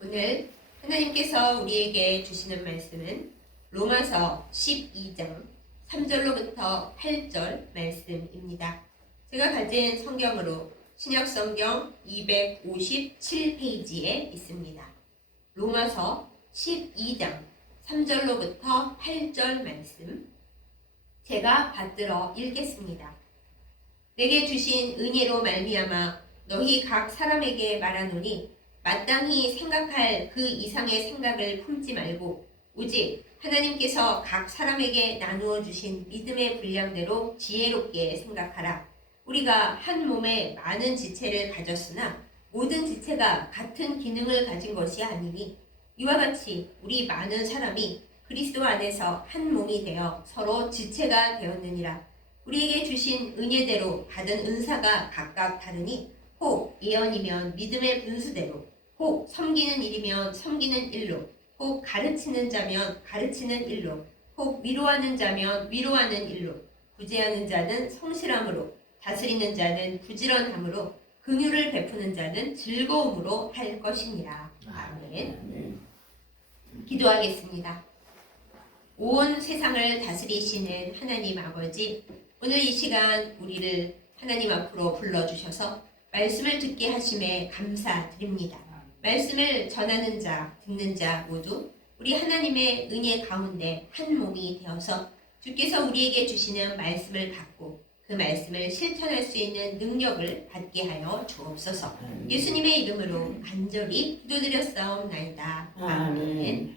오늘 하나님께서 우리에게 주시는 말씀은 로마서 12장 3절로부터 8절 말씀입니다. 제가 가진 성경으로 신약성경 257페이지에 있습니다. 로마서 12장 3절로부터 8절 말씀 제가 받들어 읽겠습니다. 내게 주신 은혜로 말미암아 너희 각 사람에게 말하노니 마땅히 생각할 그 이상의 생각을 품지 말고 오직 하나님께서 각 사람에게 나누어 주신 믿음의 분량대로 지혜롭게 생각하라. 우리가 한 몸에 많은 지체를 가졌으나 모든 지체가 같은 기능을 가진 것이 아니니 이와 같이 우리 많은 사람이 그리스도 안에서 한 몸이 되어 서로 지체가 되었느니라. 우리에게 주신 은혜대로 받은 은사가 각각 다르니 혹 예언이면 믿음의 분수대로, 혹 섬기는 일이면 섬기는 일로, 혹 가르치는 자면 가르치는 일로, 혹 위로하는 자면 위로하는 일로, 구제하는 자는 성실함으로, 다스리는 자는 부지런함으로, 긍휼을 베푸는 자는 즐거움으로 할 것이니라. 아멘. 기도하겠습니다. 온 세상을 다스리시는 하나님 아버지, 오늘 이 시간 우리를 하나님 앞으로 불러주셔서 말씀을 듣게 하심에 감사드립니다. 말씀을 전하는 자, 듣는 자 모두 우리 하나님의 은혜 가운데 한 몸이 되어서 주께서 우리에게 주시는 말씀을 받고 그 말씀을 실천할 수 있는 능력을 받게 하여 주옵소서. 예수님의 이름으로 간절히 기도드렸사옵나이다. 아멘.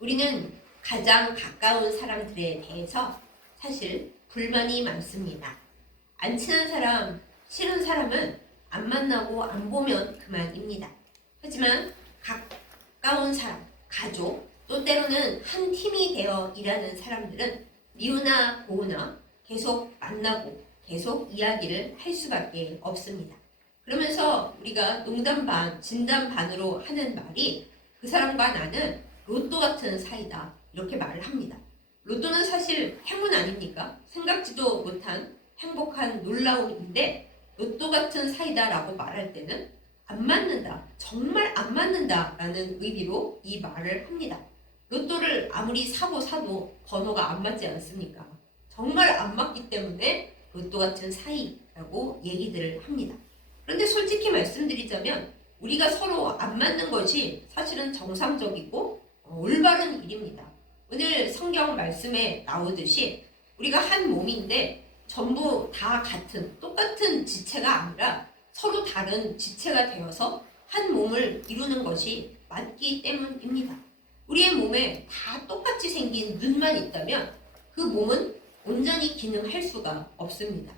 우리는 가장 가까운 사람들에 대해서 사실 불만이 많습니다. 안 친한 사람, 싫은 사람은 안 만나고 안 보면 그만입니다. 하지만 가까운 사람, 가족, 또 때로는 한 팀이 되어 일하는 사람들은 미우나 고우나 계속 만나고 계속 이야기를 할 수밖에 없습니다. 그러면서 우리가 농담 반, 진담 반으로 하는 말이 그 사람과 나는 로또 같은 사이다 이렇게 말을 합니다. 로또는 사실 행운 아닙니까? 생각지도 못한 행복한 놀라움인데 로또 같은 사이다라고 말할 때는 안 맞는다, 정말 안 맞는다 라는 의미로 이 말을 합니다. 로또를 아무리 사도 번호가 안 맞지 않습니까? 정말 안 맞기 때문에 로또 같은 사이라고 얘기들을 합니다. 그런데 솔직히 말씀드리자면 우리가 서로 안 맞는 것이 사실은 정상적이고 올바른 일입니다. 오늘 성경 말씀에 나오듯이 우리가 한 몸인데 전부 다 같은 똑같은 지체가 아니라 서로 다른 지체가 되어서 한 몸을 이루는 것이 맞기 때문입니다. 우리의 몸에 다 똑같이 생긴 눈만 있다면 그 몸은 온전히 기능할 수가 없습니다.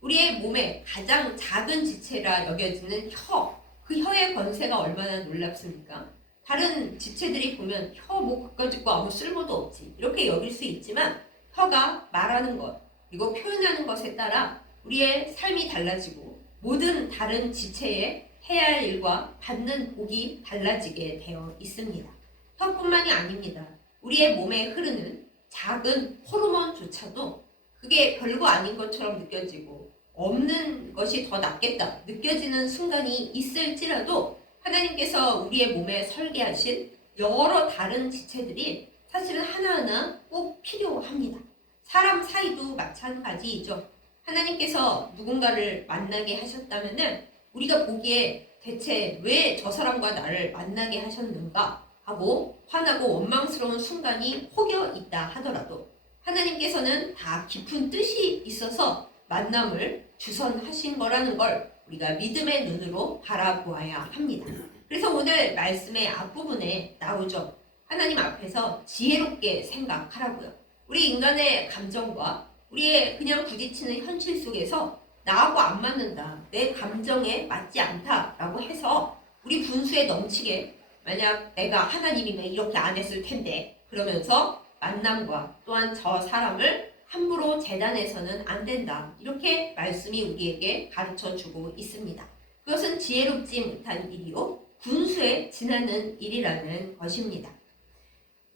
우리의 몸에 가장 작은 지체라 여겨지는 혀, 그 혀의 권세가 얼마나 놀랍습니까? 다른 지체들이 보면 혀 뭐 그까짓 거 아무 쓸모도 없지 이렇게 여길 수 있지만 혀가 말하는 것 그리고 표현하는 것에 따라 우리의 삶이 달라지고 모든 다른 지체에 해야 할 일과 받는 복이 달라지게 되어 있습니다. 혀뿐만이 아닙니다. 우리의 몸에 흐르는 작은 호르몬조차도 그게 별거 아닌 것처럼 느껴지고 없는 것이 더 낫겠다 느껴지는 순간이 있을지라도 하나님께서 우리의 몸에 설계하신 여러 다른 지체들이 사실은 하나하나 꼭 필요합니다. 사람 사이도 마찬가지이죠. 하나님께서 누군가를 만나게 하셨다면은 우리가 보기에 대체 왜 저 사람과 나를 만나게 하셨는가 하고 화나고 원망스러운 순간이 혹여 있다 하더라도 하나님께서는 다 깊은 뜻이 있어서 만남을 주선하신 거라는 걸 우리가 믿음의 눈으로 바라보아야 합니다. 그래서 오늘 말씀의 앞부분에 나오죠. 하나님 앞에서 지혜롭게 생각하라고요. 우리 인간의 감정과 우리의 그냥 부딪히는 현실 속에서 나하고 안 맞는다, 내 감정에 맞지 않다라고 해서 우리 분수에 넘치게 만약 내가 하나님이면 이렇게 안 했을 텐데 그러면서 만남과 또한 저 사람을 함부로 재단해서는 안 된다. 이렇게 말씀이 우리에게 가르쳐주고 있습니다. 그것은 지혜롭지 못한 일이요 분수에 지나는 일이라는 것입니다.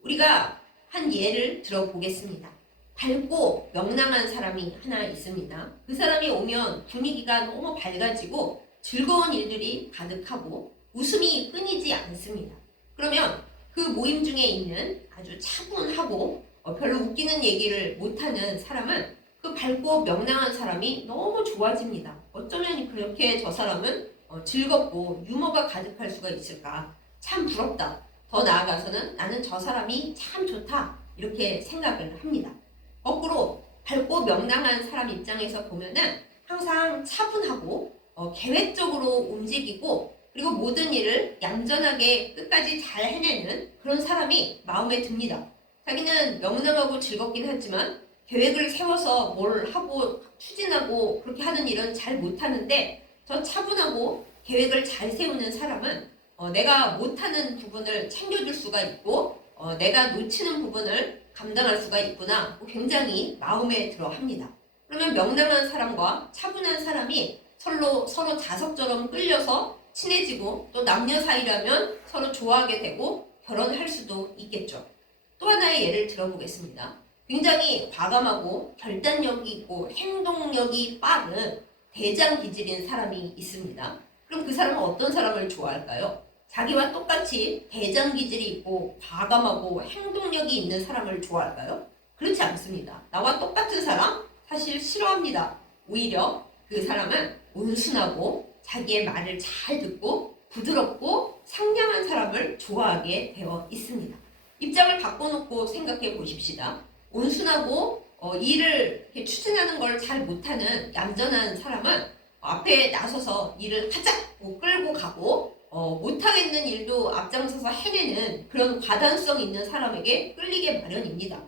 우리가 한 예를 들어보겠습니다. 밝고 명랑한 사람이 하나 있습니다. 그 사람이 오면 분위기가 너무 밝아지고 즐거운 일들이 가득하고 웃음이 끊이지 않습니다. 그러면 그 모임 중에 있는 아주 차분하고 별로 웃기는 얘기를 못하는 사람은 그 밝고 명랑한 사람이 너무 좋아집니다. 어쩌면 그렇게 저 사람은 즐겁고 유머가 가득할 수가 있을까? 참 부럽다. 더 나아가서는 나는 저 사람이 참 좋다. 이렇게 생각을 합니다. 거꾸로 밝고 명랑한 사람 입장에서 보면은 항상 차분하고 계획적으로 움직이고 그리고 모든 일을 얌전하게 끝까지 잘 해내는 그런 사람이 마음에 듭니다. 자기는 명랑하고 즐겁긴 하지만 계획을 세워서 뭘 하고 추진하고 그렇게 하는 일은 잘 못하는데 저 차분하고 계획을 잘 세우는 사람은 내가 못하는 부분을 챙겨줄 수가 있고 내가 놓치는 부분을 감당할 수가 있구나 굉장히 마음에 들어 합니다. 그러면 명랑한 사람과 차분한 사람이 서로 자석처럼 끌려서 친해지고 또 남녀 사이라면 서로 좋아하게 되고 결혼할 수도 있겠죠. 또 하나의 예를 들어보겠습니다. 굉장히 과감하고 결단력이 있고 행동력이 빠른 대장 기질인 사람이 있습니다. 그럼 그 사람은 어떤 사람을 좋아할까요? 자기와 똑같이 대장 기질이 있고 과감하고 행동력이 있는 사람을 좋아할까요? 그렇지 않습니다. 나와 똑같은 사람 사실 싫어합니다. 오히려 그 사람은 온순하고 자기의 말을 잘 듣고 부드럽고 상냥한 사람을 좋아하게 되어 있습니다. 입장을 바꿔놓고 생각해 보십시다. 온순하고 일을 이렇게 추진하는 걸 잘 못하는 얌전한 사람은 앞에 나서서 일을 하자고 끌고 가고 못하겠는 일도 앞장서서 해내는 그런 과단성 있는 사람에게 끌리게 마련입니다.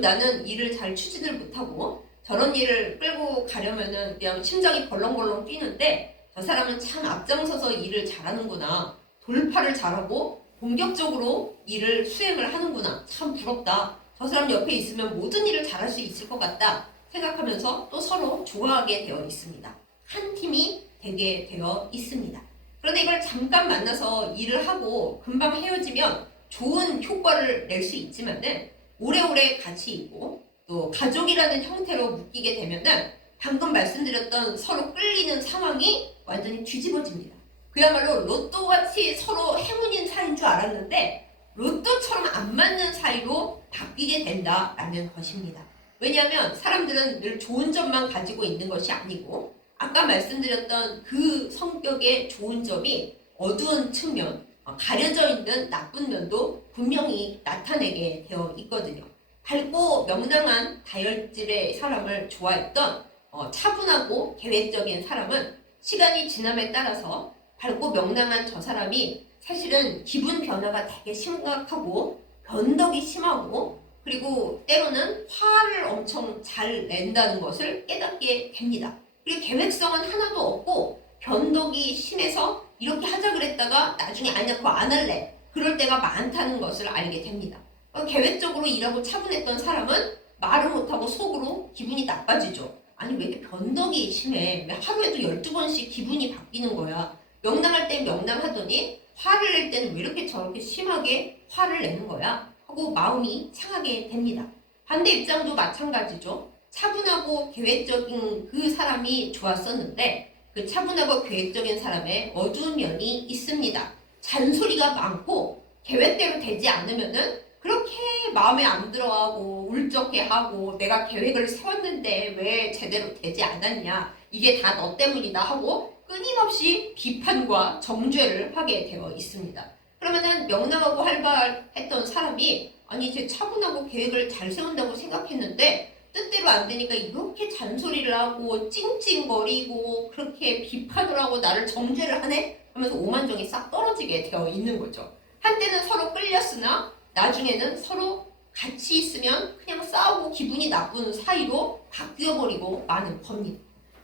나는 일을 잘 추진을 못하고 저런 일을 끌고 가려면은 그냥 심장이 벌렁벌렁 뛰는데 저 사람은 참 앞장서서 일을 잘하는구나. 돌파를 잘하고 본격적으로 일을 수행을 하는구나. 참 부럽다. 저 사람 옆에 있으면 모든 일을 잘할 수 있을 것 같다 생각하면서 또 서로 좋아하게 되어 있습니다. 한 팀이 되게 되어 있습니다. 그런데 이걸 잠깐 만나서 일을 하고 금방 헤어지면 좋은 효과를 낼 수 있지만은 오래오래 같이 있고 또 가족이라는 형태로 묶이게 되면은 방금 말씀드렸던 서로 끌리는 상황이 완전히 뒤집어집니다. 그야말로 로또같이 서로 행운인 사이인 줄 알았는데 로또처럼 안 맞는 사이로 바뀌게 된다라는 것입니다. 왜냐하면 사람들은 늘 좋은 점만 가지고 있는 것이 아니고 아까 말씀드렸던 그 성격의 좋은 점이 어두운 측면, 가려져 있는 나쁜 면도 분명히 나타내게 되어 있거든요. 밝고 명랑한 다혈질의 사람을 좋아했던 차분하고 계획적인 사람은 시간이 지남에 따라서 밝고 명랑한 저 사람이 사실은 기분 변화가 되게 심각하고 변덕이 심하고 그리고 때로는 화를 엄청 잘 낸다는 것을 깨닫게 됩니다. 그리고 계획성은 하나도 없고 변덕이 심해서 이렇게 하자 그랬다가 나중에 아니야 그거 안 할래 그럴 때가 많다는 것을 알게 됩니다. 계획적으로 일하고 차분했던 사람은 말을 못하고 속으로 기분이 나빠지죠. 아니 왜 이렇게 변덕이 심해? 왜 하루에도 12번씩 기분이 바뀌는 거야? 명랑할 땐 명랑하더니 화를 낼 때는 왜 이렇게 저렇게 심하게 화를 내는 거야? 하고 마음이 상하게 됩니다. 반대 입장도 마찬가지죠. 차분하고 계획적인 그 사람이 좋았었는데 그 차분하고 계획적인 사람의 어두운 면이 있습니다. 잔소리가 많고 계획대로 되지 않으면은 그렇게 마음에 안 들어하고 울적해하고 내가 계획을 세웠는데 왜 제대로 되지 않았냐 이게 다 너 때문이다 하고 끊임없이 비판과 정죄를 하게 되어 있습니다. 그러면은 명랑하고 활발했던 사람이 아니 제 차분하고 계획을 잘 세운다고 생각했는데 뜻대로 안 되니까 이렇게 잔소리를 하고 찡찡거리고 그렇게 비판을 하고 나를 정죄를 하네? 하면서 오만정이 싹 떨어지게 되어 있는 거죠. 한때는 서로 끌렸으나 나중에는 서로 같이 있으면 그냥 싸우고 기분이 나쁜 사이로 바뀌어버리고 마는 겁니다.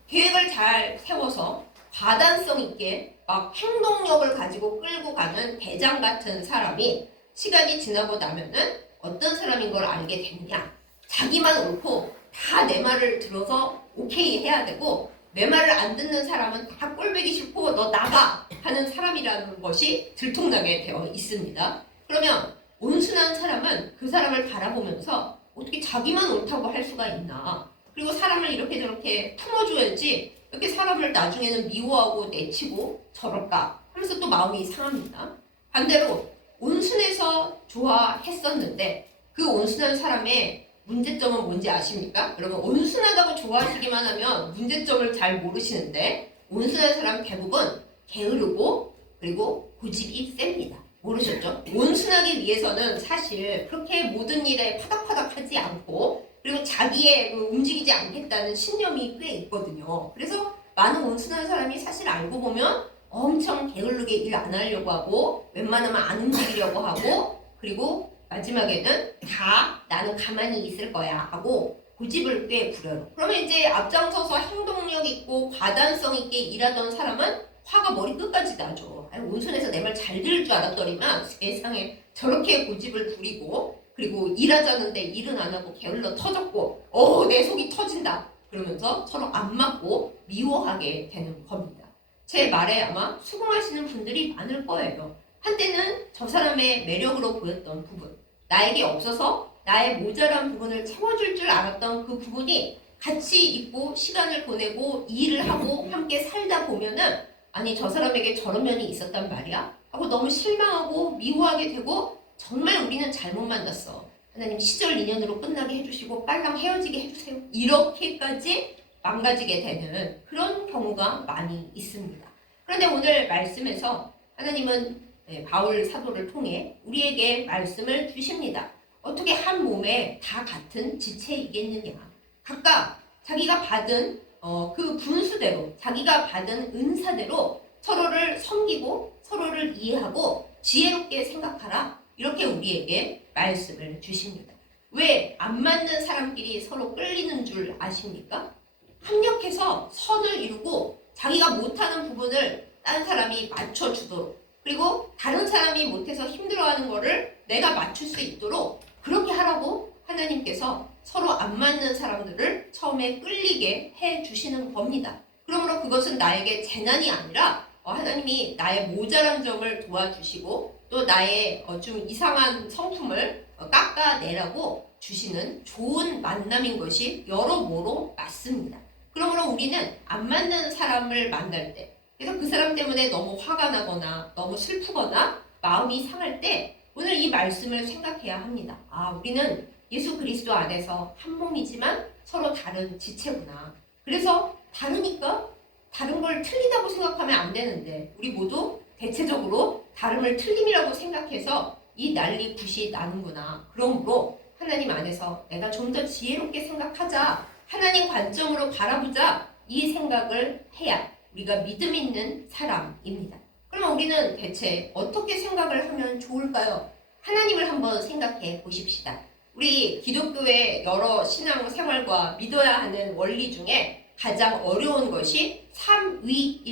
계획을 잘 세워서 과단성 있게 막 행동력을 가지고 끌고 가는 대장 같은 사람이 시간이 지나고 나면은 어떤 사람인 걸 알게 되느냐. 자기만 옳고 다 내 말을 들어서 오케이 해야 되고 내 말을 안 듣는 사람은 다 꼴보기 싫고 너 나가 하는 사람이라는 것이 들통나게 되어 있습니다. 그러면 온순한 사람은 그 사람을 바라보면서 어떻게 자기만 옳다고 할 수가 있나. 그리고 사람을 이렇게 저렇게 품어줘야지 이렇게 사람을 나중에는 미워하고 내치고 저럴까 하면서 또 마음이 상합니다. 반대로 온순해서 좋아했었는데 그 온순한 사람의 문제점은 뭔지 아십니까? 여러분, 온순하다고 좋아하시기만 하면 문제점을 잘 모르시는데 온순한 사람 대부분 게으르고 그리고 고집이 셉니다. 모르셨죠? 온순하기 위해서는 사실 그렇게 모든 일에 파닥파닥하지 않고 그리고 자기의 움직이지 않겠다는 신념이 꽤 있거든요. 그래서 많은 온순한 사람이 사실 알고 보면 엄청 게으르게 일 안 하려고 하고 웬만하면 안 움직이려고 하고 그리고 마지막에는 다 나는 가만히 있을 거야 하고 고집을 꽤 부려요. 그러면 이제 앞장서서 행동력 있고 과단성 있게 일하던 사람은 화가 머리 끝까지 나죠. 온순해서 내 말 잘 들을 줄 알았더니만 세상에 저렇게 고집을 부리고 그리고 일하자는데 일은 안 하고 게을러 터졌고 내 속이 터진다 그러면서 서로 안 맞고 미워하게 되는 겁니다. 제 말에 아마 수긍하시는 분들이 많을 거예요. 한때는 저 사람의 매력으로 보였던 부분, 나에게 없어서 나의 모자란 부분을 채워줄 줄 알았던 그 부분이 같이 있고 시간을 보내고 일을 하고 함께 살다 보면은 아니 저 사람에게 저런 면이 있었단 말이야? 하고 너무 실망하고 미워하게 되고 정말 우리는 잘못 만났어. 하나님 시절 인연으로 끝나게 해주시고 빨랑 헤어지게 해주세요. 이렇게까지 망가지게 되는 그런 경우가 많이 있습니다. 그런데 오늘 말씀에서 하나님은 바울 사도를 통해 우리에게 말씀을 주십니다. 어떻게 한 몸에 다 같은 지체이겠느냐. 각각 자기가 받은 그 분수대로 자기가 받은 은사대로 서로를 섬기고 서로를 이해하고 지혜롭게 생각하라. 이렇게 우리에게 말씀을 주십니다. 왜 안 맞는 사람끼리 서로 끌리는 줄 아십니까? 합력해서 선을 이루고 자기가 못하는 부분을 다른 사람이 맞춰주도록 그리고 다른 사람이 못해서 힘들어하는 거를 내가 맞출 수 있도록 그렇게 하라고 하나님께서 서로 안 맞는 사람들을 처음에 끌리게 해주시는 겁니다. 그러므로 그것은 나에게 재난이 아니라 하나님이 나의 모자란 점을 도와주시고 또 나의 좀 이상한 성품을 깎아내라고 주시는 좋은 만남인 것이 여러모로 맞습니다. 그러므로 우리는 안 맞는 사람을 만날 때 그래서 그 사람 때문에 너무 화가 나거나 너무 슬프거나 마음이 상할 때 오늘 이 말씀을 생각해야 합니다. 우리는 예수 그리스도 안에서 한 몸이지만 서로 다른 지체구나. 그래서 다르니까 다른 걸 틀리다고 생각하면 안 되는데 우리 모두 대체적으로 다름을 틀림이라고 생각해서 이 난리 굿이 나는구나. 그러므로 하나님 안에서 내가 좀 더 지혜롭게 생각하자. 하나님 관점으로 바라보자. 이 생각을 해야 우리가 믿음 있는 사람입니다. 그러면 우리는 대체 어떻게 생각을 하면 좋을까요? 하나님을 한번 생각해 보십시다. 우리 기독교의 여러 신앙생활과 믿어야 하는 원리 중에 가장 어려운 것이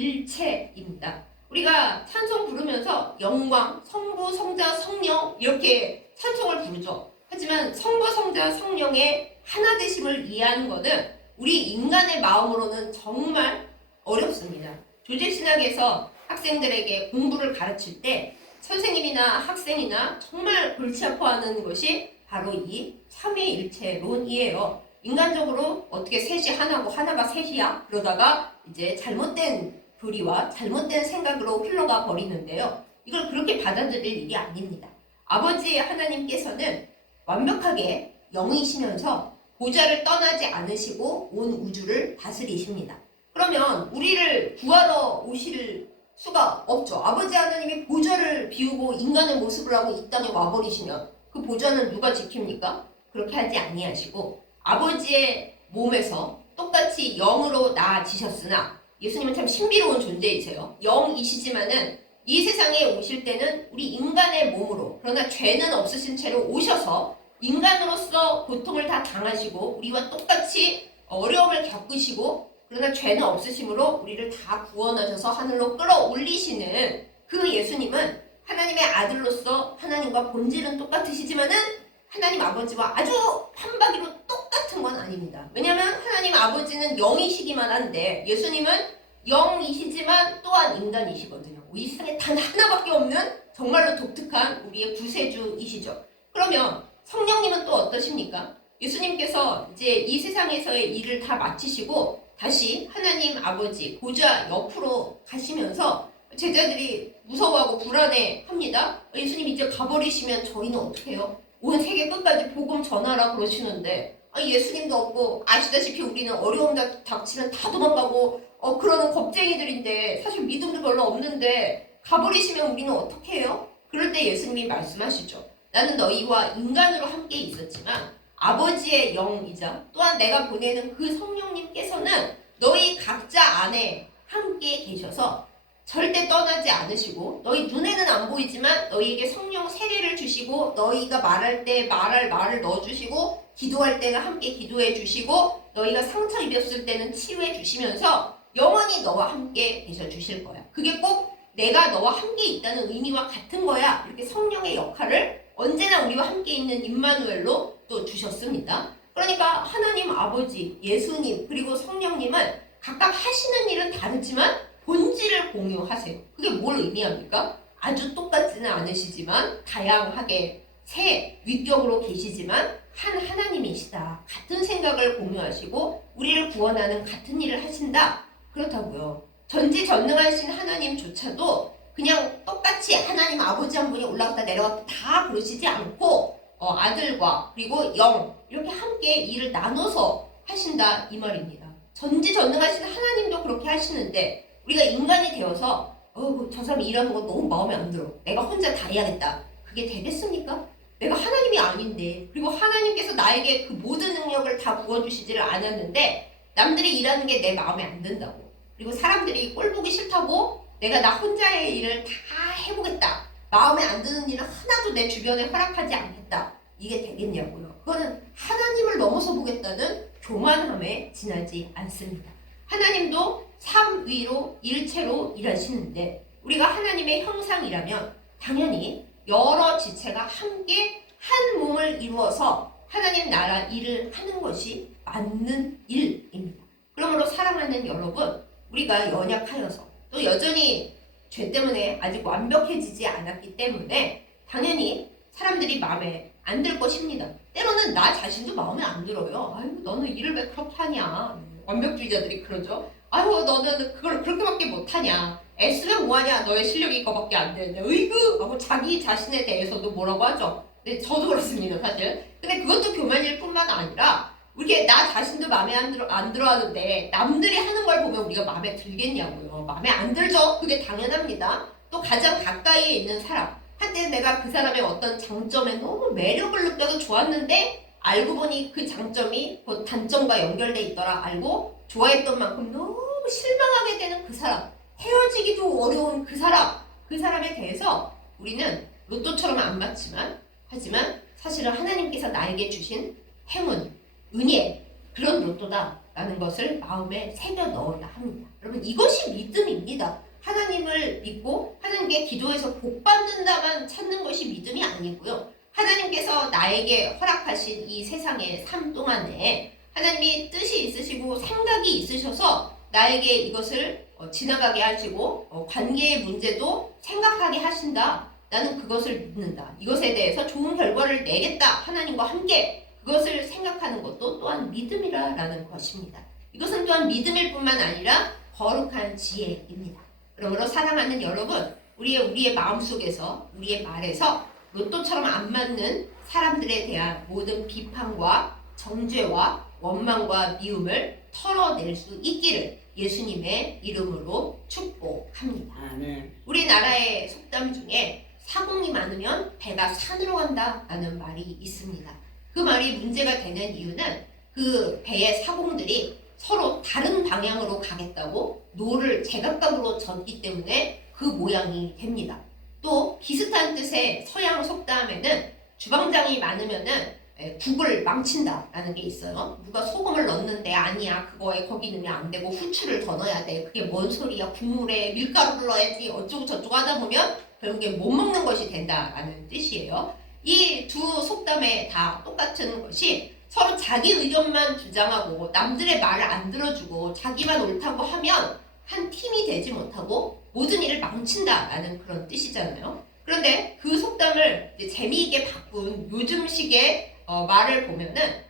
삼위일체입니다. 우리가 찬송 부르면서 영광, 성부, 성자, 성령 이렇게 찬송을 부르죠. 하지만 성부, 성자, 성령의 하나 되심을 이해하는 것은 우리 인간의 마음으로는 정말 어렵습니다. 조제신학에서 학생들에게 공부를 가르칠 때 선생님이나 학생이나 정말 골치 아파하는 것이 바로 이 삼위일체론이에요. 인간적으로 어떻게 셋이 하나고 하나가 셋이야? 그러다가 이제 잘못된 교리와 잘못된 생각으로 흘러가 버리는데요. 이걸 그렇게 받아들일 일이 아닙니다. 아버지 하나님께서는 완벽하게 영이시면서 보좌를 떠나지 않으시고 온 우주를 다스리십니다. 그러면 우리를 구하러 오실 수가 없죠. 아버지 하나님이 보좌를 비우고 인간의 모습을 하고 이 땅에 와버리시면 그 보좌는 누가 지킵니까? 그렇게 하지 아니하시고 아버지의 몸에서 똑같이 영으로 나아지셨으나 예수님은 참 신비로운 존재이세요. 영이시지만은 이 세상에 오실 때는 우리 인간의 몸으로 그러나 죄는 없으신 채로 오셔서 인간으로서 고통을 다 당하시고 우리와 똑같이 어려움을 겪으시고 그러나 죄는 없으심으로 우리를 다 구원하셔서 하늘로 끌어올리시는 그 예수님은 하나님의 아들로서 하나님과 본질은 똑같으시지만은 하나님 아버지와 아주 판박이로 똑같은 건 아닙니다. 왜냐하면 하나님 아버지는 영이시기만 한데 예수님은 영이시지만 또한 인간이시거든요. 이 세상에 단 하나밖에 없는 정말로 독특한 우리의 구세주이시죠. 그러면 성령님은 또 어떠십니까? 예수님께서 이제 이 세상에서의 일을 다 마치시고 다시 하나님 아버지 보좌 옆으로 가시면서 제자들이 무서워하고 불안해합니다. 예수님 이제 가버리시면 저희는 어떻게 해요? 온 세계 끝까지 복음 전하라 그러시는데 예수님도 없고 아시다시피 우리는 어려움 닥치면 다 도망가고 그러는 겁쟁이들인데 사실 믿음도 별로 없는데 가버리시면 우리는 어떻게 해요? 그럴 때 예수님이 말씀하시죠. 나는 너희와 인간으로 함께 있었지만 아버지의 영이자 또한 내가 보내는 그 성령님께서는 너희 각자 안에 함께 계셔서 절대 떠나지 않으시고 너희 눈에는 안 보이지만 너희에게 성령 세례를 주시고 너희가 말할 때 말을 넣어주시고 기도할 때는 함께 기도해 주시고 너희가 상처 입었을 때는 치유해 주시면서 영원히 너와 함께 계셔 주실 거야. 그게 꼭 내가 너와 함께 있다는 의미와 같은 거야. 이렇게 성령의 역할을 언제나 우리와 함께 있는 임마누엘로 또 주셨습니다. 그러니까 하나님 아버지, 예수님 그리고 성령님은 각각 하시는 일은 다르지만 본질을 공유하세요. 그게 뭘 의미합니까? 아주 똑같지는 않으시지만 다양하게 새 위격으로 계시지만 한 하나님이시다. 같은 생각을 공유하시고 우리를 구원하는 같은 일을 하신다. 그렇다고요. 전지전능하신 하나님조차도 그냥 똑같이 하나님 아버지 한 분이 올라갔다 내려갔다 다 그러시지 않고 아들과 그리고 영 이렇게 함께 일을 나눠서 하신다 이 말입니다. 전지전능하신 하나님도 그렇게 하시는데 우리가 인간이 되어서 저 사람이 일하는 거 너무 마음에 안 들어. 내가 혼자 다 해야겠다. 그게 되겠습니까? 내가 하나님이 아닌데 그리고 하나님께서 나에게 그 모든 능력을 다 부어주시지를 않았는데 남들이 일하는 게 내 마음에 안 든다고 그리고 사람들이 꼴 보기 싫다고 내가 나 혼자의 일을 다 해보겠다. 마음에 안 드는 일은 하나도 내 주변에 허락하지 않겠다. 이게 되겠냐고요. 그거는 하나님을 넘어서 보겠다는 교만함에 지나지 않습니다. 하나님도 삼위로 일체로 일하시는데 우리가 하나님의 형상이라면 당연히 여러 지체가 함께 한 몸을 이루어서 하나님 나라 일을 하는 것이 맞는 일입니다. 그러므로 사랑하는 여러분, 우리가 연약하여서 또 여전히 죄 때문에 아직 완벽해지지 않았기 때문에 당연히 사람들이 마음에 안 들 것입니다. 때로는 나 자신도 마음에 안 들어요. 아이고 너는 일을 왜 그렇게 하냐. 완벽주의자들이 그러죠. 아이고 너는 그걸 그렇게밖에 못하냐. 애쓰면 뭐하냐. 너의 실력이 이거밖에 안 되는데 으이그 하고 자기 자신에 대해서도 뭐라고 하죠. 네, 저도 그렇습니다 사실. 근데 그것도 교만일 뿐만 아니라 이렇게 나 자신도 마음에 안 들어 하는데 남들이 하는 걸 보면 우리가 마음에 들겠냐고요. 마음에 안 들죠. 그게 당연합니다. 또 가장 가까이에 있는 사람. 한때 내가 그 사람의 어떤 장점에 너무 매력을 느껴서 좋았는데 알고 보니 그 장점이 그 단점과 연결돼 있더라. 알고 좋아했던 만큼 너무 실망하게 되는 그 사람. 헤어지기도 어려운 그 사람에 대해서 우리는 로또처럼 안 맞지만 하지만 사실은 하나님께서 나에게 주신 행운, 은혜 그런 로또다라는 것을 마음에 새겨 넣어야 합니다. 여러분 이것이 믿음입니다. 하나님을 믿고 하나님께 기도해서 복 받는다만 찾는 것이 믿음이 아니고요. 하나님께서 나에게 허락하신 이 세상의 삶 동안에 하나님이 뜻이 있으시고 생각이 있으셔서 나에게 이것을 지나가게 하시고 관계의 문제도 생각하게 하신다. 나는 그것을 믿는다. 이것에 대해서 좋은 결과를 내겠다. 하나님과 함께 그것을 생각하는 것도 또한 믿음이라는 것입니다. 이것은 또한 믿음일 뿐만 아니라 거룩한 지혜입니다. 그러므로 사랑하는 여러분, 우리의 마음속에서 우리의 말에서 로또처럼 안 맞는 사람들에 대한 모든 비판과 정죄와 원망과 미움을 털어낼 수 있기를 예수님의 이름으로 축복합니다. 아멘. 우리나라의 속담 중에 사공이 많으면 배가 산으로 간다라는 말이 있습니다. 그 말이 문제가 되는 이유는 그 배의 사공들이 서로 다른 방향으로 가겠다고 노를 제각각으로 젓기 때문에 그 모양이 됩니다. 또 비슷한 뜻의 서양 속담에는 주방장이 많으면은 국을 망친다라는 게 있어요. 누가 소금을 넣는데 아니야 그거에 거기 넣으면 안 되고 후추를 더 넣어야 돼. 그게 뭔 소리야. 국물에 밀가루를 넣어야지 어쩌고 저쩌고 하다 보면 결국에 못 먹는 것이 된다라는 뜻이에요. 이 두 속담에 다 똑같은 것이 서로 자기 의견만 주장하고 남들의 말을 안 들어주고 자기만 옳다고 하면 한 팀이 되지 못하고 모든 일을 망친다라는 그런 뜻이잖아요. 그런데 그 속담을 재미있게 바꾼 요즘식의 말을 보면은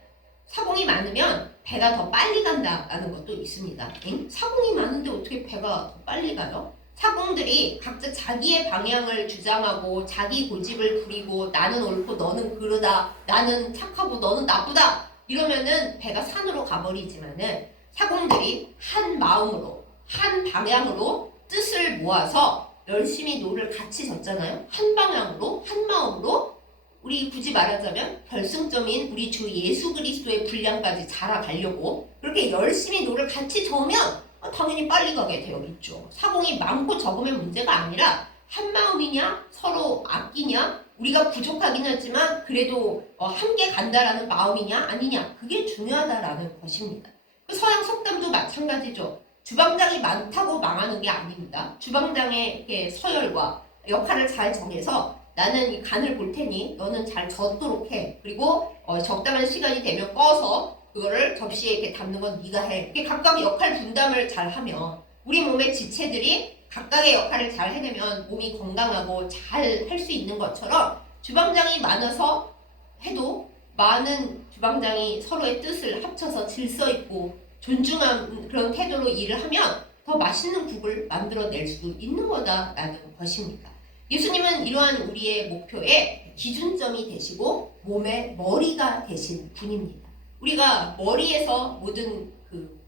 사공이 많으면 배가 더 빨리 간다라는 것도 있습니다. 사공이 많은데 어떻게 배가 더 빨리 가요? 사공들이 각자 자기의 방향을 주장하고 자기 고집을 부리고 나는 옳고 너는 그르다, 나는 착하고 너는 나쁘다 이러면은 배가 산으로 가버리지만은 사공들이 한 마음으로 한 방향으로 뜻을 모아서 열심히 노를 같이 졌잖아요. 한 방향으로 한 마음으로 우리 굳이 말하자면 결승점인 우리 주 예수 그리스도의 분량까지 자라가려고 그렇게 열심히 노를 같이 저으면 당연히 빨리 가게 되어 있죠. 사공이 많고 적으면 문제가 아니라 한 마음이냐 서로 아끼냐 우리가 부족하긴 하지만 그래도 함께 간다라는 마음이냐 아니냐 그게 중요하다라는 것입니다. 그 서양 속담도 마찬가지죠. 주방장이 많다고 망하는 게 아닙니다. 주방장의 이렇게 서열과 역할을 잘 정해서 나는 이 간을 볼 테니 너는 잘 젓도록 해. 그리고 적당한 시간이 되면 꺼서 그거를 접시에 이렇게 담는 건 네가 해. 이렇게 각각 역할 분담을 잘 하면 우리 몸의 지체들이 각각의 역할을 잘 해내면 몸이 건강하고 잘 할 수 있는 것처럼 주방장이 많아서 해도 많은 주방장이 서로의 뜻을 합쳐서 질서 있고 존중한 그런 태도로 일을 하면 더 맛있는 국을 만들어낼 수 있는 거다라는 것입니다. 예수님은 이러한 우리의 목표의 기준점이 되시고 몸의 머리가 되신 분입니다. 우리가 머리에서 모든 그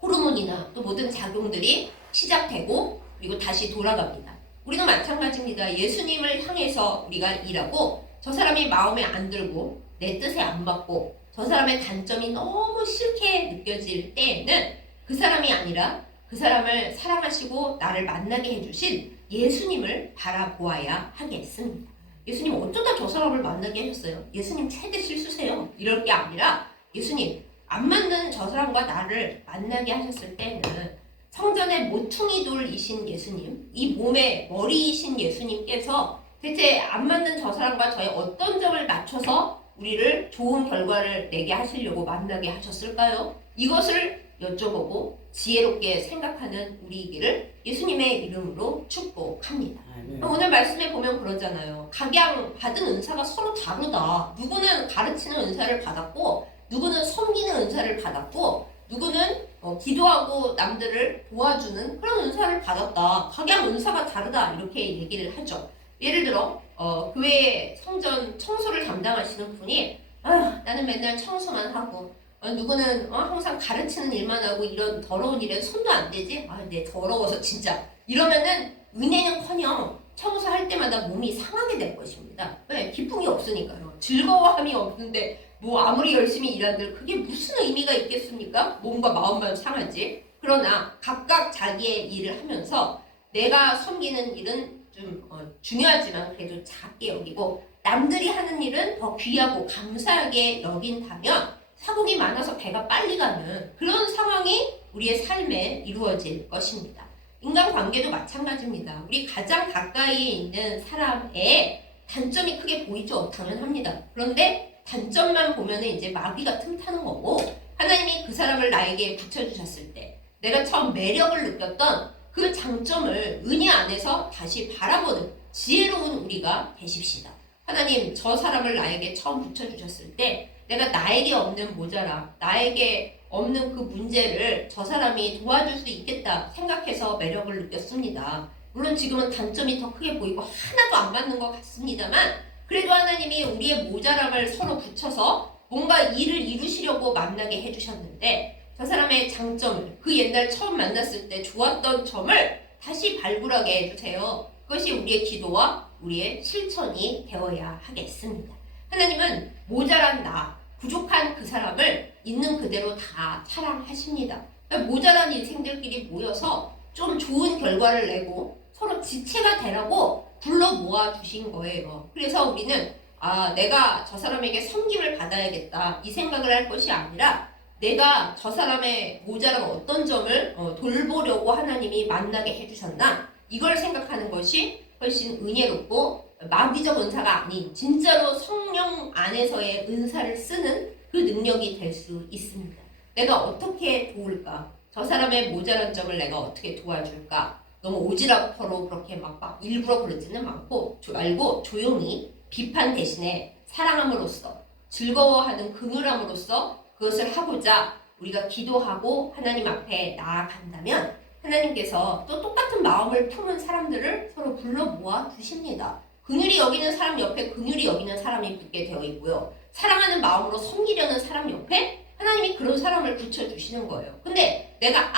호르몬이나 또 모든 작용들이 시작되고 그리고 다시 돌아갑니다. 우리도 마찬가지입니다. 예수님을 향해서 우리가 일하고 저 사람이 마음에 안 들고 내 뜻에 안 맞고 저 사람의 단점이 너무 싫게 느껴질 때에는 그 사람이 아니라 그 사람을 사랑하시고 나를 만나게 해주신 예수님을 바라보아야 하겠습니다. 예수님 어쩌다 저 사람을 만나게 하셨어요? 예수님 최대 실수세요. 이럴 게 아니라 예수님 안 맞는 저 사람과 나를 만나게 하셨을 때는 성전의 모퉁이 돌이신 예수님, 이 몸의 머리이신 예수님께서 대체 안 맞는 저 사람과 저의 어떤 점을 맞춰서 우리를 좋은 결과를 내게 하시려고 만나게 하셨을까요? 이것을 여쭤보고 지혜롭게 생각하는 우리이기를 예수님의 이름으로 축복합니다. 오늘 말씀에 보면 그러잖아요. 각양 받은 은사가 서로 다르다. 누구는 가르치는 은사를 받았고 누구는 섬기는 은사를 받았고 누구는 기도하고 남들을 도와주는 그런 은사를 받았다. 각양 은사가 다르다. 이렇게 얘기를 하죠. 예를 들어 교회 성전 청소를 담당하시는 분이 나는 맨날 청소만 하고 누구는 항상 가르치는 일만 하고 이런 더러운 일에 손도 안 대지? 네 더러워서 진짜 이러면은 은혜는커녕 청소할 때마다 몸이 상하게 될 것입니다. 왜? 기쁨이 없으니까요. 즐거워함이 없는데 뭐 아무리 열심히 일한들 그게 무슨 의미가 있겠습니까? 몸과 마음만 상하지. 그러나 각각 자기의 일을 하면서 내가 섬기는 일은 좀 중요하지만 그래도 작게 여기고 남들이 하는 일은 더 귀하고 감사하게 여긴다면 사공이 많아서 배가 빨리 가는 그런 상황이 우리의 삶에 이루어질 것입니다. 인간관계도 마찬가지입니다. 우리 가장 가까이에 있는 사람의 단점이 크게 보이죠? 당연합니다. 그런데 단점만 보면 이제 마귀가 틈타는 거고 하나님이 그 사람을 나에게 붙여주셨을 때 내가 처음 매력을 느꼈던 그 장점을 은혜 안에서 다시 바라보는 지혜로운 우리가 되십시다. 하나님 저 사람을 나에게 처음 붙여주셨을 때 내가 나에게 없는 모자라 나에게 없는 그 문제를 저 사람이 도와줄 수 있겠다 생각해서 매력을 느꼈습니다. 물론 지금은 단점이 더 크게 보이고 하나도 안 맞는 것 같습니다만 그래도 하나님이 우리의 모자람을 서로 붙여서 뭔가 일을 이루시려고 만나게 해주셨는데 저 사람의 장점을 그 옛날 처음 만났을 때 좋았던 점을 다시 발굴하게 해주세요. 그것이 우리의 기도와 우리의 실천이 되어야 하겠습니다. 하나님은 모자란 나, 부족한 그 사람을 있는 그대로 다 사랑하십니다. 그러니까 모자란 인생들끼리 모여서 좀 좋은 결과를 내고 서로 지체가 되라고 불러 모아주신 거예요. 그래서 우리는 내가 저 사람에게 섬김을 받아야겠다 이 생각을 할 것이 아니라 내가 저 사람의 모자란 어떤 점을 돌보려고 하나님이 만나게 해주셨나 이걸 생각하는 것이 훨씬 은혜롭고 마귀적 은사가 아닌 진짜로 성령 안에서의 은사를 쓰는 그 능력이 될 수 있습니다. 내가 어떻게 도울까? 저 사람의 모자란 점을 내가 어떻게 도와줄까? 너무 오지랖으로 그렇게 막 일부러 그러지는 말고 조용히 비판 대신에 사랑함으로써 즐거워하는 긍휼함으로써 그것을 하고자 우리가 기도하고 하나님 앞에 나아간다면 하나님께서 또 똑같은 마음을 품은 사람들을 서로 불러 모아 주십니다. 긍휼히 여기는 사람 옆에 긍휼히 여기는 사람이 붙게 되어 있고요. 사랑하는 마음으로 섬기려는 사람 옆에 하나님이 그런 사람을 붙여주시는 거예요. 근데 내가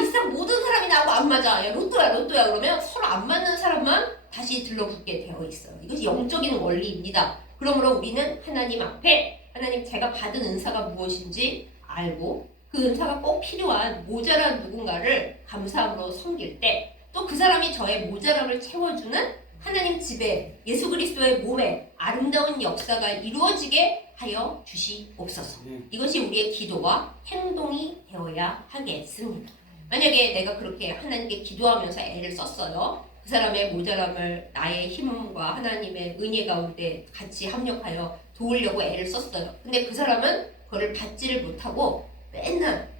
이 사람 모든 사람이 나하고 안 맞아. 야 로또야 그러면 서로 안 맞는 사람만 다시 들러붙게 되어 있어요. 이것이 영적인 원리입니다. 그러므로 우리는 하나님 앞에 하나님 제가 받은 은사가 무엇인지 알고 그 은사가 꼭 필요한 모자란 누군가를 감사함으로 섬길 때 또 그 사람이 저의 모자람을 채워주는 하나님 집에 예수 그리스도의 몸에 아름다운 역사가 이루어지게 하여 주시옵소서. 이것이 우리의 기도와 행동이 되어야 하겠습니다. 만약에 내가 그렇게 하나님께 기도하면서 애를 썼어요. 그 사람의 모자람을 나의 힘과 하나님의 은혜 가운데 같이 합력하여 도우려고 애를 썼어요. 근데 그 사람은 그걸 받지를 못하고 맨날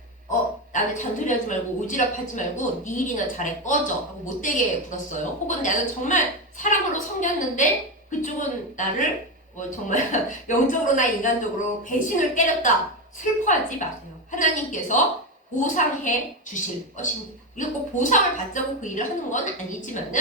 나는 잔소리하지 말고 오지랖하지 말고 네 일이나 잘해 꺼져 하고 못되게 굴었어요. 혹은 나는 정말 사랑으로 섬겼는데 그쪽은 나를 정말 영적으로나 인간적으로 배신을 때렸다. 슬퍼하지 마세요. 하나님께서 보상해 주실 것입니다. 우리가 꼭 보상을 받자고 그 일을 하는 건 아니지만은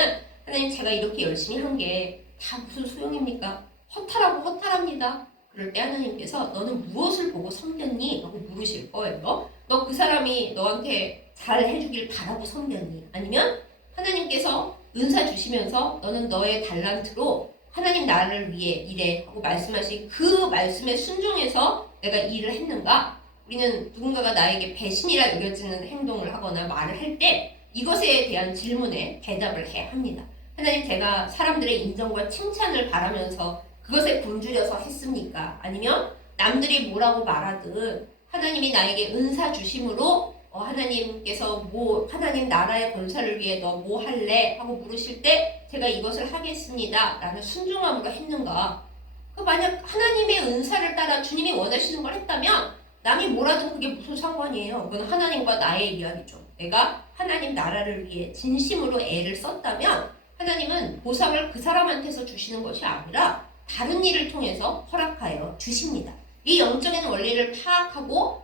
하나님 제가 이렇게 열심히 한 게 다 무슨 소용입니까? 허탈하고 허탈합니다. 그럴 때 하나님께서 너는 무엇을 보고 섬겼니? 하고 물으실 거예요. 너 그 사람이 너한테 잘 해주길 바라고 섬겼니? 아니면 하나님께서 은사 주시면서 너는 너의 달란트로 하나님 나를 위해 일해 하고 말씀하신 그 말씀에 순종해서 내가 일을 했는가? 우리는 누군가가 나에게 배신이라 여겨지는 행동을 하거나 말을 할 때 이것에 대한 질문에 대답을 해야 합니다. 하나님 제가 사람들의 인정과 칭찬을 바라면서 그것에 굶주려서 했습니까? 아니면 남들이 뭐라고 말하든 하나님이 나에게 은사 주심으로 하나님께서 하나님 나라의 건설을 위해 너 뭐 할래? 하고 물으실 때 제가 이것을 하겠습니다. 라는 순종함으로 했는가? 만약 하나님의 은사를 따라 주님이 원하시는 걸 했다면 남이 뭐라든 그게 무슨 상관이에요. 그건 하나님과 나의 이야기죠. 내가 하나님 나라를 위해 진심으로 애를 썼다면 하나님은 보상을 그 사람한테서 주시는 것이 아니라 다른 일을 통해서 허락하여 주십니다. 이 영적인 원리를 파악하고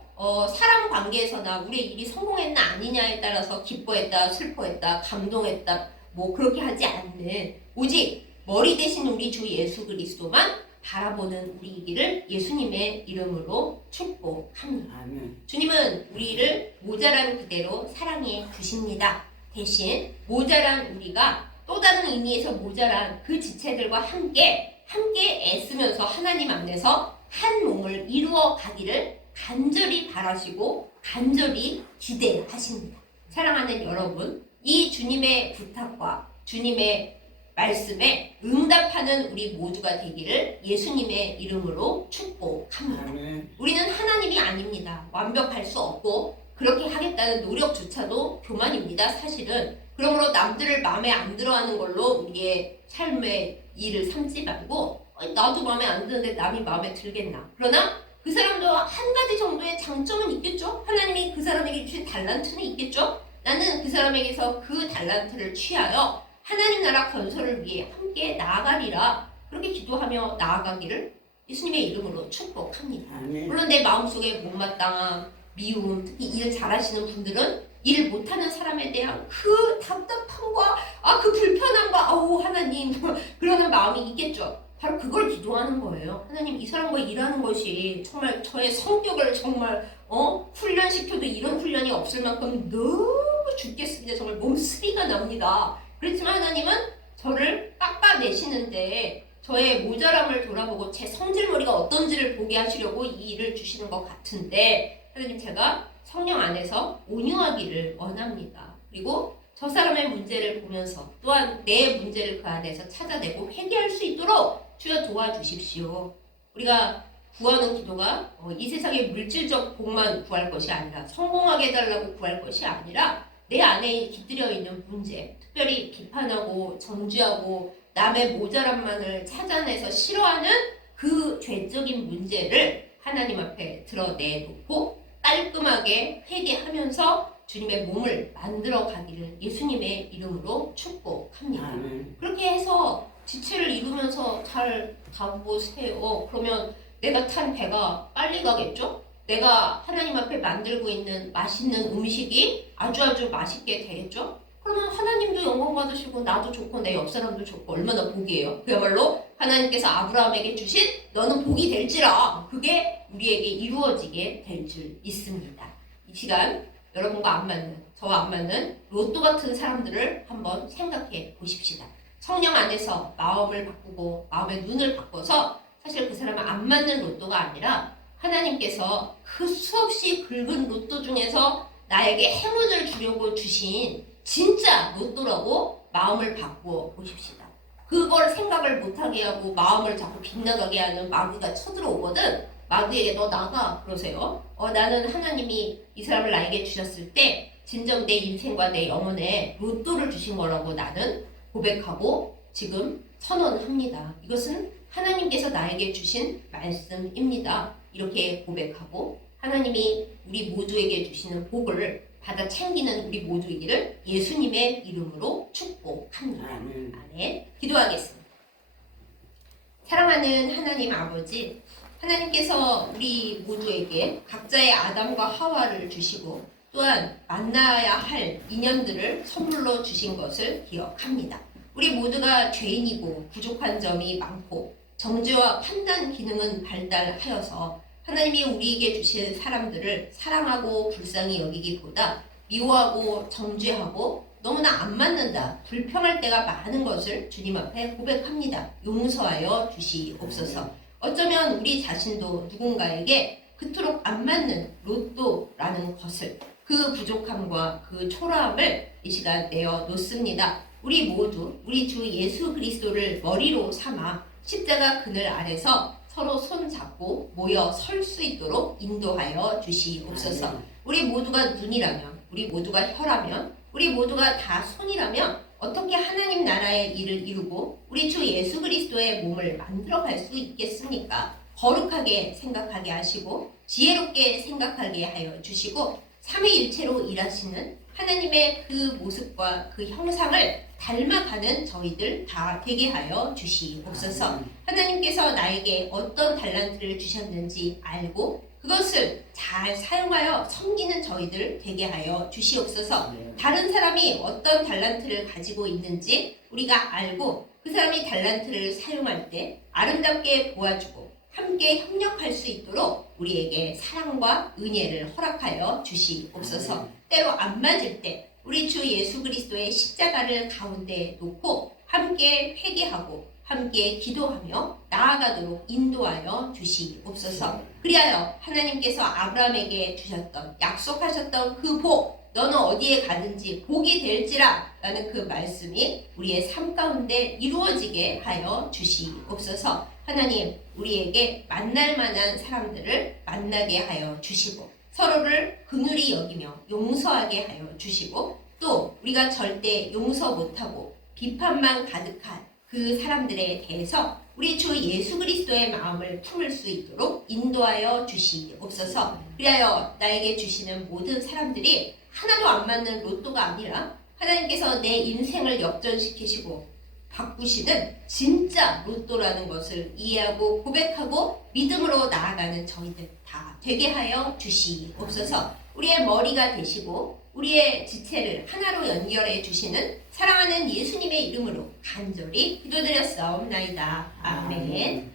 사람 관계에서나 우리의 일이 성공했나 아니냐에 따라서 기뻐했다, 슬퍼했다, 감동했다 그렇게 하지 않는 오직 머리 대신 우리 주 예수 그리스도만 바라보는 우리이기를 예수님의 이름으로 축복합니다. 아멘. 주님은 우리를 모자란 그대로 사랑해 주십니다. 대신 모자란 우리가 또 다른 의미에서 모자란 그 지체들과 함께 애쓰면서 하나님 안에서 한 몸을 이루어 가기를 간절히 바라시고 간절히 기대하십니다. 사랑하는 여러분, 이 주님의 부탁과 주님의 말씀에 응답하는 우리 모두가 되기를 예수님의 이름으로 축복합니다. 아멘. 우리는 하나님이 아닙니다. 완벽할 수 없고 그렇게 하겠다는 노력조차도 교만입니다. 사실은. 그러므로 남들을 마음에 안 들어하는 걸로 우리의 삶의 일을 삼지 말고 나도 마음에 안 드는데 남이 마음에 들겠나. 그러나 그 사람도 한 가지 정도의 장점은 있겠죠. 하나님이 그 사람에게 주신 달란트는 있겠죠. 나는 그 사람에게서 그 달란트를 취하여 하나님 나라 건설을 위해 함께 나아가리라. 그렇게 기도하며 나아가기를 예수님의 이름으로 축복합니다. 물론 내 마음속에 못마땅함, 미움, 특히 일 잘하시는 분들은 일 못하는 사람에 대한 그 답답함과 그 불편함과 하나님 그러는 마음이 있겠죠. 바로 그걸 기도하는 거예요. 하나님 이 사람과 일하는 것이 정말 저의 성격을 정말 훈련시켜도 이런 훈련이 없을 만큼 너무 죽겠습니다. 정말 몸쓰리가 납니다. 그렇지만 하나님은 저를 깎아내시는데 저의 모자람을 돌아보고 제 성질머리가 어떤지를 보게 하시려고 이 일을 주시는 것 같은데 하나님 제가 성령 안에서 온유하기를 원합니다. 그리고 저 사람의 문제를 보면서 또한 내 문제를 그 안에서 찾아내고 회개할 수 있도록 주여 도와주십시오. 우리가 구하는 기도가 이 세상의 물질적 복만 구할 것이 아니라 성공하게 해달라고 구할 것이 아니라 내 안에 깃들여 있는 문제, 특별히 비판하고 정죄하고 남의 모자람만을 찾아내서 싫어하는 그 죄적인 문제를 하나님 앞에 드러내놓고 깔끔하게 회개하면서 주님의 몸을 만들어 가기를 예수님의 이름으로 축복합니다. 그렇게 해서 지체를 이루면서 잘 가보세요. 그러면 내가 탄 배가 빨리 가겠죠? 내가 하나님 앞에 만들고 있는 맛있는 음식이 아주 맛있게 되겠죠? 그러면 하나님도 영광 받으시고 나도 좋고 내 옆 사람도 좋고 얼마나 복이에요. 그야말로 하나님께서 아브라함에게 주신 너는 복이 될지라 그게 우리에게 이루어지게 될 줄 믿습니다. 이 시간 여러분과 안 맞는 저와 안 맞는 로또 같은 사람들을 한번 생각해 보십시다. 성령 안에서 마음을 바꾸고 마음의 눈을 바꿔서 사실 그 사람은 안 맞는 로또가 아니라 하나님께서 그 수없이 긁은 로또 중에서 나에게 행운을 주려고 주신 진짜 로또라고 마음을 바꾸어 보십시다. 그걸 생각을 못하게 하고 마음을 자꾸 빗나가게 하는 마귀가 쳐들어오거든. 마귀에게 너 나가 그러세요. 나는 하나님이 이 사람을 나에게 주셨을 때 진정 내 인생과 내 영혼에 로또를 주신 거라고 나는 고백하고 지금 선언합니다. 이것은 하나님께서 나에게 주신 말씀입니다. 이렇게 고백하고 하나님이 우리 모두에게 주시는 복을 받아 챙기는 우리 모두이기를 예수님의 이름으로 축복합니다. 아멘. 기도하겠습니다. 사랑하는 하나님 아버지, 하나님께서 우리 모두에게 각자의 아담과 하와를 주시고 또한 만나야 할 인연들을 선물로 주신 것을 기억합니다. 우리 모두가 죄인이고 부족한 점이 많고 정죄와 판단 기능은 발달하여서 하나님이 우리에게 주신 사람들을 사랑하고 불쌍히 여기기보다 미워하고 정죄하고 너무나 안 맞는다, 불평할 때가 많은 것을 주님 앞에 고백합니다. 용서하여 주시옵소서. 어쩌면 우리 자신도 누군가에게 그토록 안 맞는 로또라는 것을, 그 부족함과 그 초라함을 이 시간 내어 놓습니다. 우리 모두 우리 주 예수 그리스도를 머리로 삼아 십자가 그늘 아래서 서로 손잡고 모여 설 수 있도록 인도하여 주시옵소서. 우리 모두가 눈이라면, 우리 모두가 혀라면, 우리 모두가 다 손이라면 어떻게 하나님 나라의 일을 이루고 우리 주 예수 그리스도의 몸을 만들어갈 수 있겠습니까? 거룩하게 생각하게 하시고 지혜롭게 생각하게 하여 주시고 삼위일체로 일하시는 하나님의 그 모습과 그 형상을 닮아가는 저희들 다 되게 하여 주시옵소서. 하나님께서 나에게 어떤 달란트를 주셨는지 알고 그것을 잘 사용하여 섬기는 저희들 되게 하여 주시옵소서. 다른 사람이 어떤 달란트를 가지고 있는지 우리가 알고 그 사람이 달란트를 사용할 때 아름답게 보아주고 함께 협력할 수 있도록 우리에게 사랑과 은혜를 허락하여 주시옵소서. 때로 안 맞을 때 우리 주 예수 그리스도의 십자가를 가운데 놓고 함께 회개하고 함께 기도하며 나아가도록 인도하여 주시옵소서. 그리하여 하나님께서 아브라함에게 주셨던, 약속하셨던 그 복, 너는 어디에 가든지 복이 될지라 라는 그 말씀이 우리의 삶 가운데 이루어지게 하여 주시옵소서. 하나님, 우리에게 만날 만한 사람들을 만나게 하여 주시고 서로를 긍휼히 여기며 용서하게 하여 주시고 또 우리가 절대 용서 못하고 비판만 가득한 그 사람들에 대해서 우리 주 예수 그리스도의 마음을 품을 수 있도록 인도하여 주시옵소서. 그리하여 나에게 주시는 모든 사람들이 하나도 안 맞는 로또가 아니라 하나님께서 내 인생을 역전시키시고 바꾸시는 진짜 로또라는 것을 이해하고 고백하고 믿음으로 나아가는 저희들 다 되게 하여 주시옵소서. 우리의 머리가 되시고 우리의 지체를 하나로 연결해 주시는 사랑하는 예수님의 이름으로 간절히 기도드렸사옵나이다. 아멘.